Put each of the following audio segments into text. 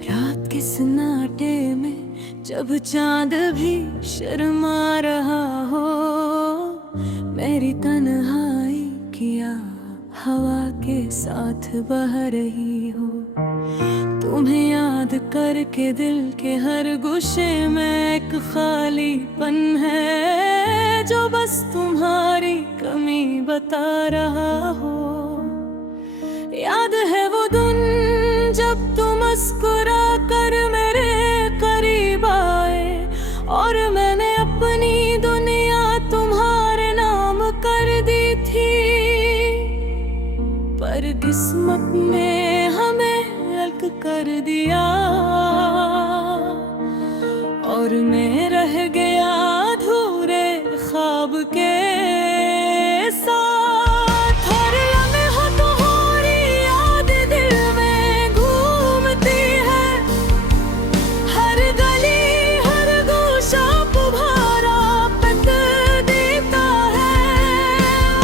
रात के सन्नाटे में जब चांद भी शर्मा रहा हो, मेरी तन्हाई किया हवा के साथ बह रही हो। तुम्हें याद करके दिल के हर गुस्से में एक खालीपन है, जो बस तुम्हारी कमी बता रहा हो। याद है वो दिन जब तुम मुस्कुरा कर मेरे करीब आए, और मैंने अपनी दुनिया तुम्हारे नाम कर दी थी। पर किस्मत ने हमें अलग कर दिया, और मैं रह गया अधूरे ख्वाब के साथ। हर लम्हा तुम्हारी याद दिल में घूमती है, हर गली हर गोशा तुम्हारा पता देता है।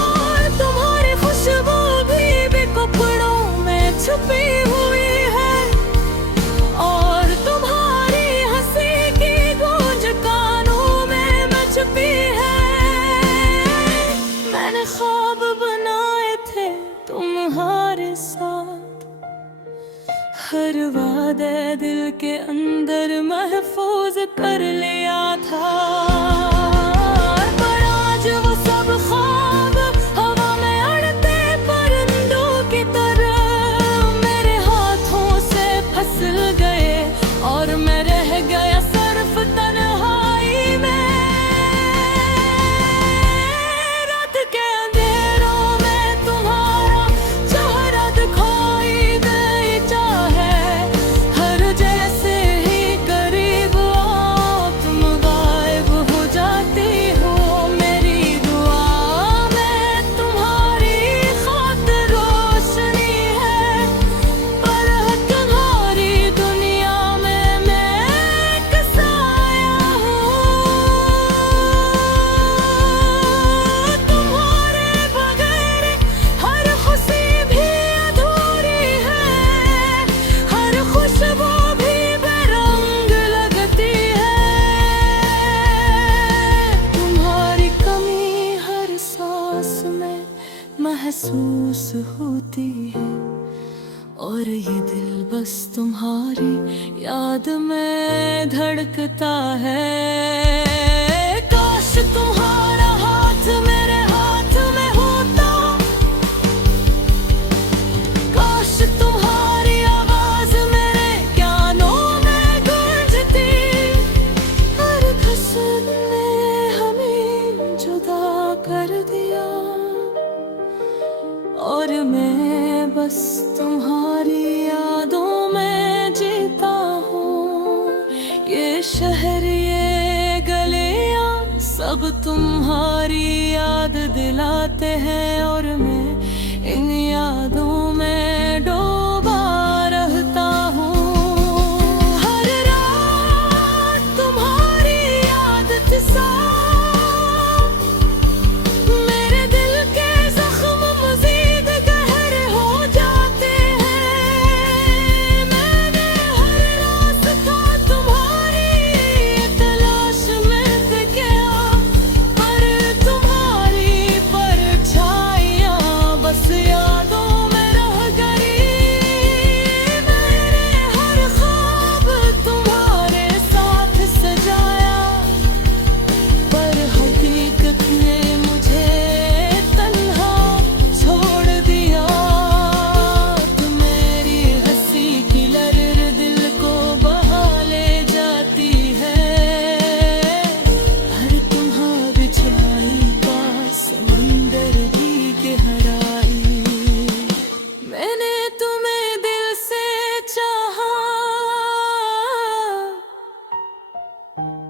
और तुम्हारी खुशबू भी कपड़ों में छुपी हुई है, और तुम्हारी हंसी की गूंज कानों में छुपी है। मैंने ख्वाब बनाए थे तुम्हारे साथ, हर वादे दिल के अंदर महफूज कर लिया था। पर आज वो सब ख्वाब हवा में उड़ते परिंदों की तरह मेरे हाथों से फिसल गए, और मैं रह गया सिर्फ तन्हाई में। रात के अंधेरों में तुम्हारा चेहरा दिखाई देता है, हर जैसे ही करीब आओ तुम गायब हो जाती हो। मेरी दुआ में तुम्हारी खातिर रोशनी है, पर तुम्हारी दुनिया में मैं एक साया हूँ। तुम्हारे बगैर हर खुशी भी अधूरी है, हर खुशबू भी बेरंग लगती है। तुम्हारी कमी हर सांस में महसूस होती है, और ये दिल बस तुम्हारी याद में धड़कता है। काश तुम्हारा हाथ मेरे हाथ में होता, काश तुम्हारी आवाज मेरे कानों में गूंजती। हर कसम ने हमें जुदा कर दिया, और मैं बस तुम्हारी यादों में जीता हूँ। ये शहर ये गलियाँ सब तुम्हारी याद दिलाते हैं, और मैं इन यादों में डूबा रहता हूँ। हर रात तुम्हारी आदत सा मेरे दिल के जख्म मजीद गहरे हो जाते हैं। मैंने हर रास्ता तुम्हारी तलाश में किया, पर तुम्हारी परछाइयाँ बस यादों में रह गई। मैंने हर ख्वाब तुम्हारे साथ सजाया, पर हकीकत ने मुझे तन्हा छोड़ दिया। तुम मेरी हंसी की लहर दिल को बहा ले जाती है, हर तुम्हारी छाई का समंदर भी गहराई। मैंने तुम्हें दिल से चाहा,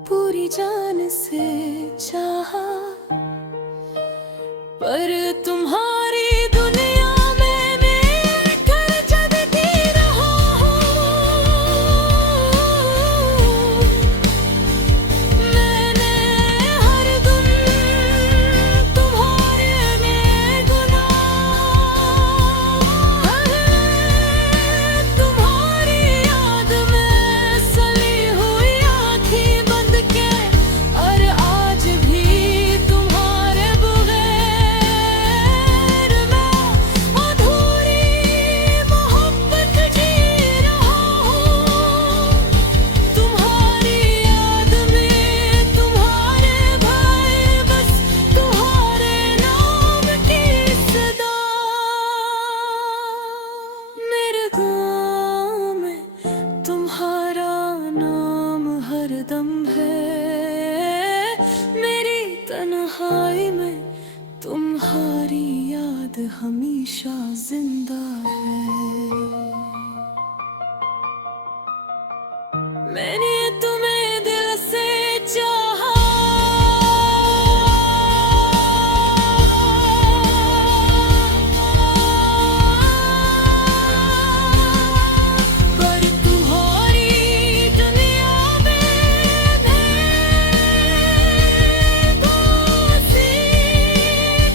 पूरी जान से चाहा, पर तुम्हारी दुनिया में मैं घर चलती रहा हूँ। मैंने हर दिन तुम्हारे में गुनाह, हर तुम्हारी याद में मैंने तुम्हें दिल से चाहा, पर तुम्हारी दुनिया में बेबसी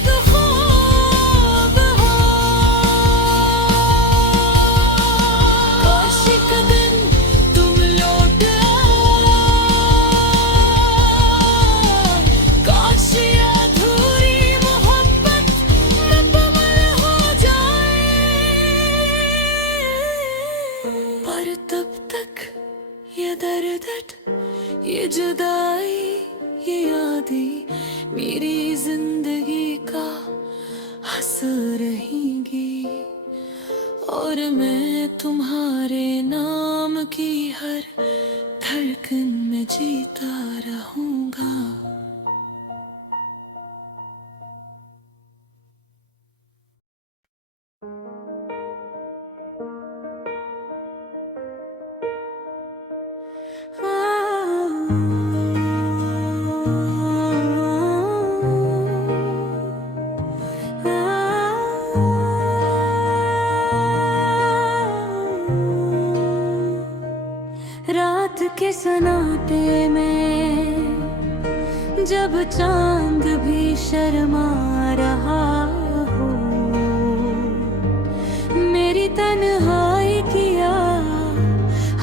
तो ख्वाब हो। काश एक दिन तुम लौट आओ, काश ये अधूरी मोहब्बत मुकम्मल हो जाए। पर तब तक ये दर्द, ये जुदाई, ये यादें मेरी जिंदगी का हंस रहेंगी, और मैं तुम्हारे नाम की हर धड़कन में जीता रहूंगा। रात के सन्नाटे में जब चांद भी शर्मा रहा हो, मेरी तन्हाई किया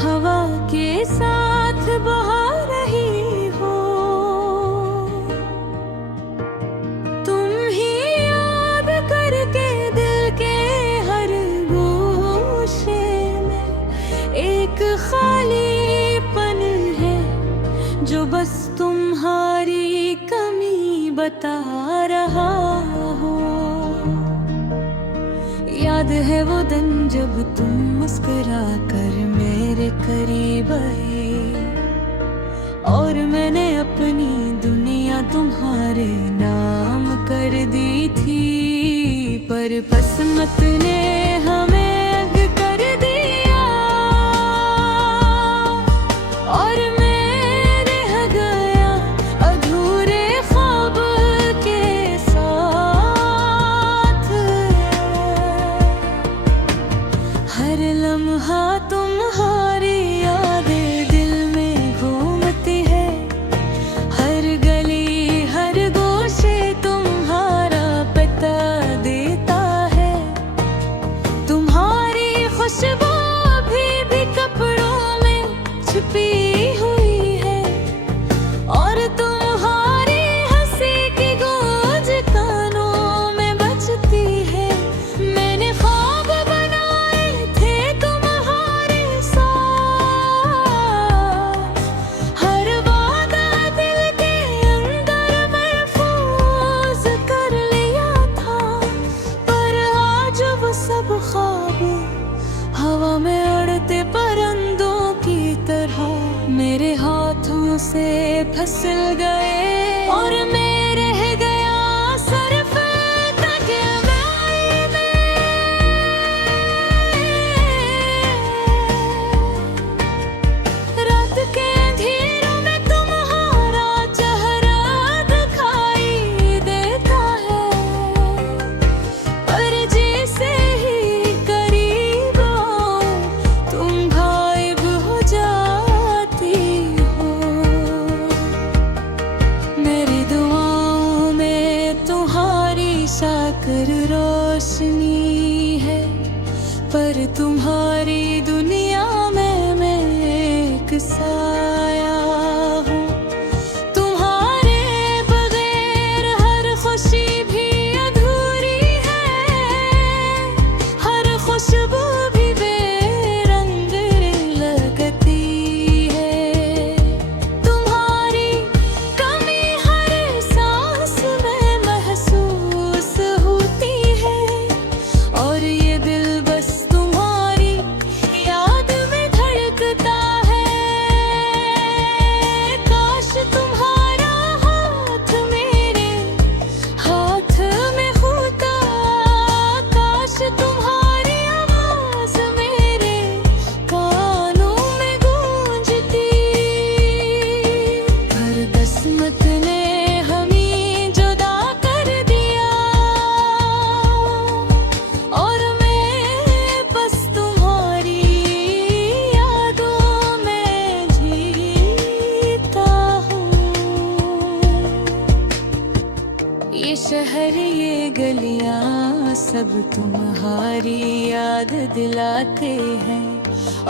हवा के साथ बहा रही हो। तुम ही याद करके दिल के हर गोशे में एक खालीपन है जो बस तुम्हारी कमी बता रहा हो। याद है वो दिन जब तुम मुस्कुरा कर मेरे करीब आए, और मैंने अपनी दुनिया तुम्हारे नाम कर दी थी, पर किस्मत ने हमें अलग कर दिया, और मैं रह गया अधूरे ख्वाब के साथ। हर लम्हा तुम सब तुम्हारी याद दिलाते हैं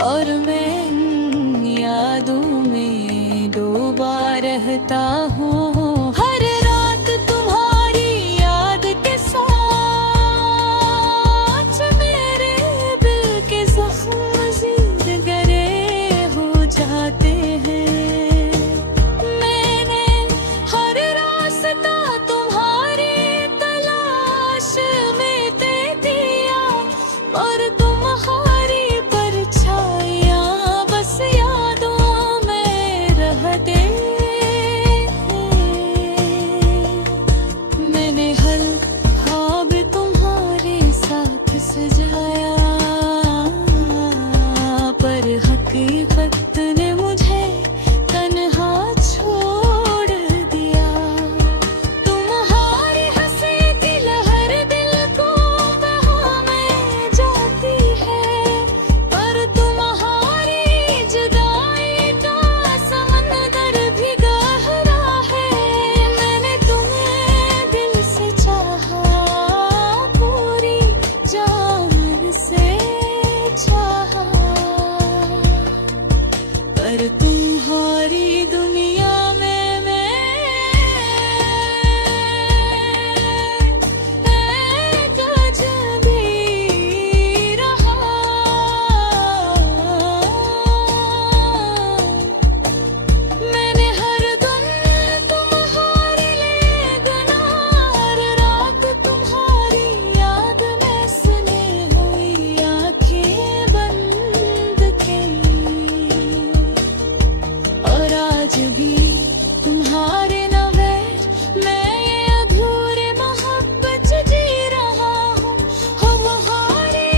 और मैं इन यादों में डूबा रहता हूँ। हर रात तुम्हारी याद के साथ मेरे दिल के जख्म मज़ीद गहरे हो जाते हैं। मैंने हर रास्ता तुम्हारी तलाश में तय दिया और तुम्हारी परछाइयाँ बस यादों में रहते हैं। मैंने हर ख्वाब तुम्हारे साथ सजाया पर हकीकत ने मुझे तन्हा छोड़ दिया। तुम्हारी हंसी की लहर दिल को बहा में जाती है पर तुम्हारी जुदाई का समंदर भी गहरा है। मैंने तुम्हें दिल से चाहा, पूरी जान से चाहा पर तुम्हारी दुनिया में मैं एक अजनबी रहा। मैंने हर दिन तुम्हारे लिए गुना, हर रात तुम्हारी याद में सुने हुई आंखें बंद की और आज भी तुम्हारे नवे मैं ये अधूरे मोहब्बत जी रहा हूँ। हमारी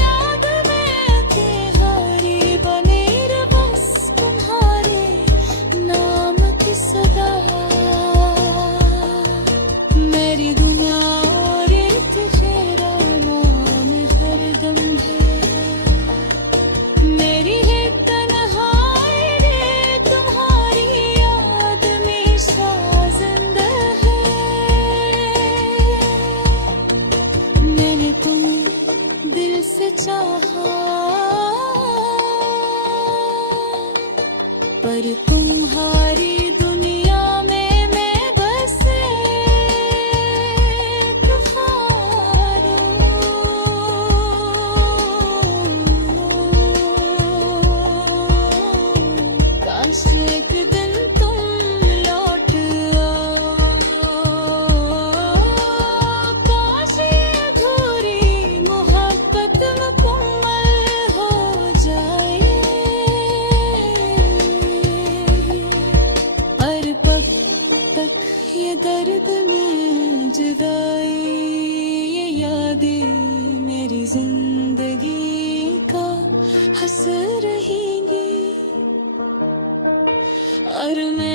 याद में अकेली बनी बस तुम्हारे नाम की सदा। मेरी दुनिया और तेरा नाम हरदम है। मेरी है तन्हाई रे तुम्हारी याद में जिंदा है। मैंने तुम्हें दिल से चाहा पर तुम्हारी दुनिया में मैं बस एक ख्वाब हूँ। काश एक दिन तुम लौट आओ, काश ये अधूरी मोहब्बत मुकम्मल हो जाए। और कब तक ये दर्द में जुदाई, ये यादें मेरी जिंदगी का हंस रहेंगी और मैं